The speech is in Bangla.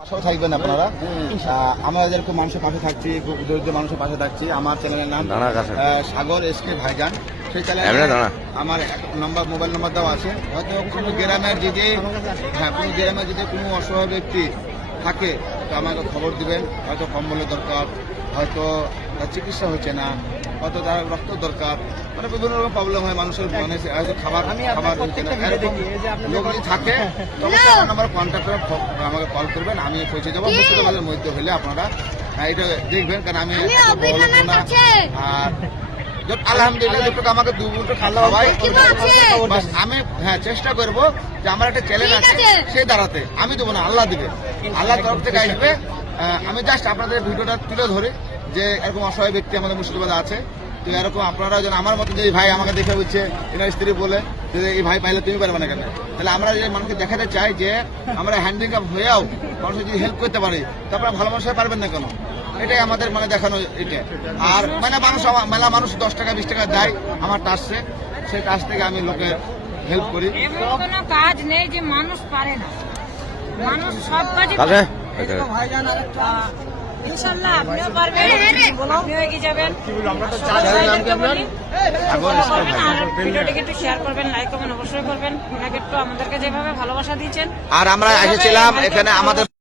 পাশেও থাকবেন আপনারা। আমরা যেরকম মানুষের পাশে থাকছি, দরিদ্র মানুষের পাশে থাকছি। আমার চ্যানেলের নাম সাগর এসকে ভাইজান। সেই চ্যানেলে আমার মোবাইল নম্বর দেওয়া আছে। হয়তো কোনো গ্রামের যদি কোনো অসহায় ব্যক্তি থাকে তো আমাকে খবর দিবেন। হয়তো কম্বলের দরকার, হয়তো চিকিৎসা হচ্ছে না, হয়তো তার রক্ত দরকার, মানে বিভিন্ন রকম প্রবলেম হয় মানুষের, মানে হয়তো খাবার হচ্ছে না, এরকম লোক যদি থাকে তখন আমার নাম্বার কন্ট্যাক্ট করে আমাকে কল করবেন, আমি পৌঁছে যাবো। মুর্শিদাবাদের মধ্যে হলে আপনারা এটা দেখবেন, কারণ আমি আর আলহামদুলিল্লাহ যতটুকু আমাকে আমি চেষ্টা করবো যে আমার একটা চ্যালেঞ্জ আছে সে দাঁড়াতে। আমি দেবো না, আল্লাহ দিবে, আল্লাহর তরফ থেকে আসবে। আমি জাস্ট আপনাদের ভিডিওটা তুলে ধরে যে এরকম অসহায় ব্যক্তি আমাদের মুর্শিদাবাদে আছে। তো এরকম আপনারা যেন আমার মতো যে ভাই আমাকে দেখে বলছে, এনার স্ত্রী বলে যে এই ভাই পাইলে তুমি পারবে না কেন, তাহলে আমরা যে মানুষকে দেখাতে চাই যে আমরা হ্যান্ডিক্যাপ হয়েও মানুষের যদি হেল্প করতে পারি তারপরে ভালো মানুষ পারবেন না কেন, এটাই আমাদের মানে দেখানো এটা। আর মেলা মানুষ 10 টাকা 20 টাকা দেয় আমার টাস্টে, সেই টাস্ট থেকে আমি লোকের হেল্প করি। কোনো কাজ নেই যে মানুষ পারে না, মানুষ সব কাজে ইনশাআল্লাহ আপনিও পারবেন, আপনিও এগিয়ে যাবেন। ভিডিওটিকে একটু শেয়ার করবেন, লাইক কমেন্ট অবশ্যই করবেন। ওনাকে একটু আমাদেরকে যেভাবে ভালোবাসা দিয়েছেন। আর আমরা এসেছিলাম এখানে আমাদের